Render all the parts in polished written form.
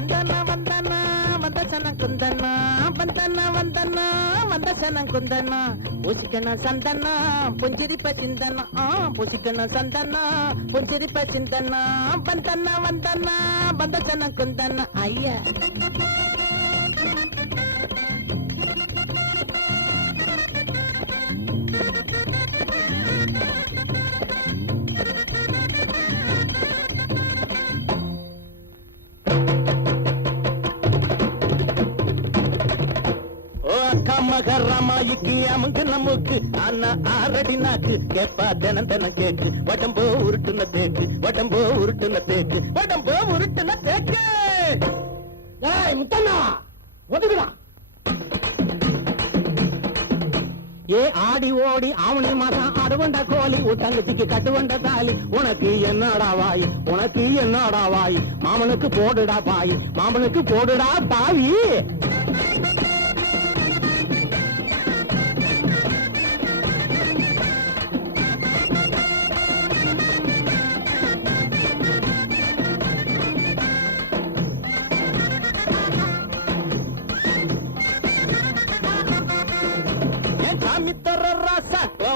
வந்தனா வந்தனா வந்த சனம் குந்தனா வந்தனா வந்தனா வந்த சனம் குந்தனா பூசிக்கணும் சந்தனா புஞ்சிரிப்ப சிந்தனா பூசிக்கணும் சந்தனா புஞ்சிரிப்ப சிந்தனா வந்தனா வந்தனா வந்த சனம் குந்தனா ஐயா மகராமாய்க்கு அமுக்கு நமக்கு ஆனா ஆரடி நாக்கு கேப்பா தினம் தினம் கேக்கு வடம்போ உருட்டுன தேக்கு வடம்போ உருட்டுன தேக்கு வடம்போ உருட்டுன தேக்கு முத்தண்ணா ஒதுக்குதான் ஏ ஆடி ஓடி ஆவணி மாதம் அடுவண்ட கோழி தங்கச்சிக்கு கட்டுவண்ட தாலி உனக்கு என்னடா வாய் உனக்கு என்னடா வாய் மாமனுக்கு போடுடா பாய் மாமனுக்கு போடுடா பாவி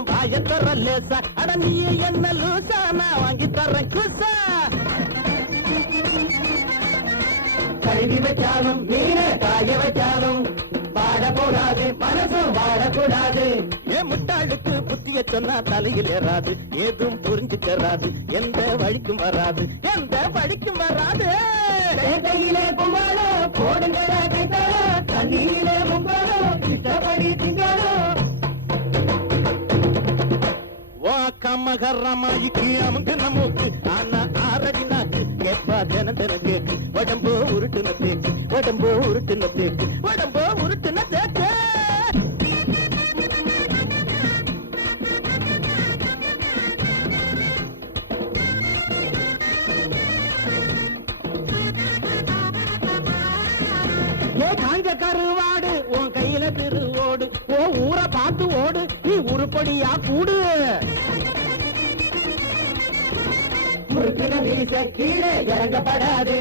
வாயத்தர லேசா அட நீ என்ன லூசா நான் வாங்கி தரேன் குசா கழுவி வச்சாலும் மீனை காய வச்சாலும் பாடக்கூடாது மனசும் பாடக்கூடாது ஏன் முட்டாளுக்கு புத்திய சொன்னா தலையில் ஏறாது ஏதும் புரிஞ்சுக்கறாது எந்த வழிக்கும் வராது எந்த வழிக்கும் வராது கையிலே கும்பாலோ போடுங்கள தண்ணீரிலே முங்காலோ இஷ்டப்படி திங்காலோ மகராமாய்க்கு அமுக்கு நமக்கு ஆனா ஆரடி நாக்கு கேப்பா தினம் தினம் கேக்கு வடம்போ உருட்டுன தேக்கு வடம்போ உருட்டுன தேக்கு வடம்போ உருட்டுன தேக்கு ஏ காஞ்ச கருவாடு உன் கையில திருவோடு ஓ ஊரை பார்த்து ஓடு நீ உருப்படியா கூடு கீழே இறங்கப்படாது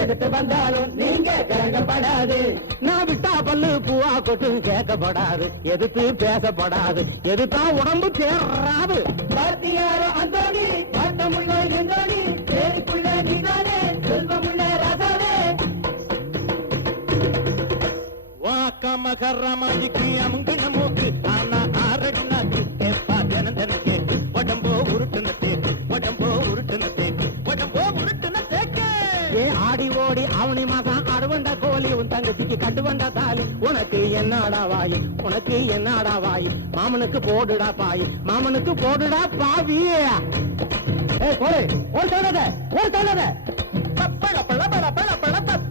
எடுத்து வந்தாலும் நீங்க இறங்கப்படாது நான் விட்டா பல்லு பூவா கொட்டும் கேட்கப்படாது எதுக்கு பேசப்படாது எதுதான் உடம்பு தேராது பார்த்தியாரோ அந்தோணி பார்த்தமுள்ள நின்றோணி தேடிக்குள்ள நீதானே செல்வமுள்ள ராசாவே வாக்கா மகராமாய்க்கு அமுங்கு நமக்கு ஆனா ஆரடி நாக்கு கேப்பா தினம் தினம் கேக்கு உடம்போ உருட்டுன தேக்கு உடம்போ உருட்டுன தேக்கு உடம்போ உருட்டுன தேக்கு ஏ ஆடி ஓடி ஆவணி மாசம் அறுவண்ட கோழி உன் தங்கச்சிக்கு கட்டுவண்ட தாலி உனக்கு என்னடா வாய் உனக்கு என்னடா வாய் மாமனுக்கு போடுடா பாய் மாமனுக்கு போடுடா பாவி ஏ போடு ஒரு சொன்னத பப்பள பள பள பள பள